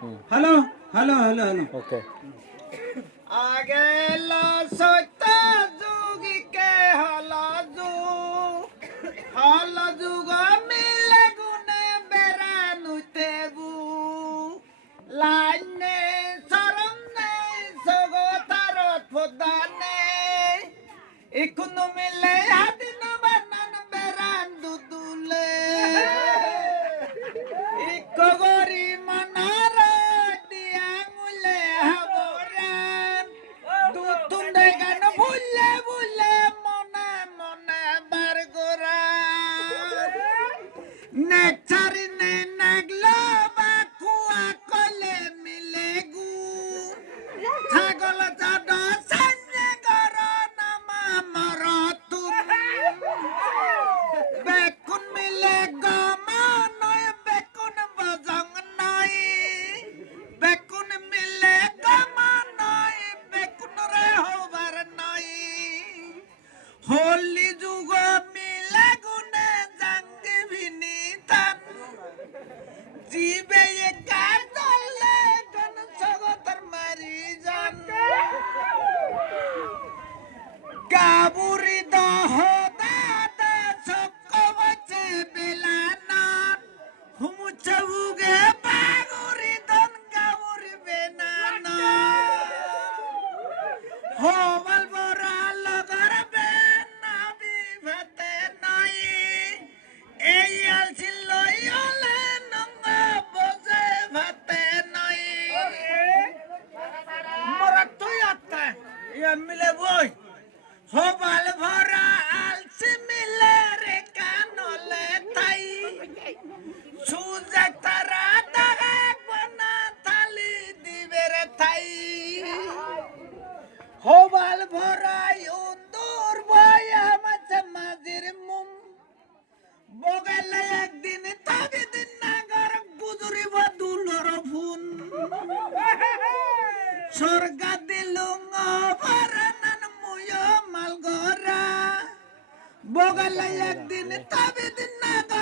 hello hello hello hello okay আগেল সত্য যুগিকে হল যুগ মিলে গুনে বেড়ানুতে বু লাইনে সরম নেই সগতারত ফদানে ইকুনু মিলে আদিন বানান বেড়ান দুদুলে ইকগরি মনার দিয়াঙুলে হাবরান দুতুন্ডে গান ভুলে ভুলে মনে মনে বার গোরা নেচারি নে নাগলো বা কুয়া কলে মিলে গু ছাগল চাড সাঞ্জে গর নামা মরতুন বেকুন মিলে গমা নয় বেকুন বজং নয় বেকুন মিলে গমা নয় বেকুন রে হবার নয় হোলি যুগ মিলে গুনে জাঙ্গি ভিনি তান জিবে একার দলে গন সগতর মারি জান গাবুরি দহ দাদা সক্ক বচে বেলানান হুমুচে বুগে বাগুরি দন গাবুরি বেনানা হোবাল বরা লগর বেনা বিভাতে নাই এই আলছিল লইলে নঙ্গা বজে ভাতে নাই মরা তুই আত্মা ইয়া মিলে বই হোবাল ভরা আলসি মিলে রে কানলে তাই সুজে তারা দাগা বনা থালি দিবে রে তাই হোবাল ভরা ইন্দুর বয়া মাঝে মাঝির মুম বগলে একদিন তবে দিন নাগর গুজুরি বদুলর ফুন স্বর্গা দিলুং ভরানন মুয় মালগরা বগলে একদিন তবে দিন নাগর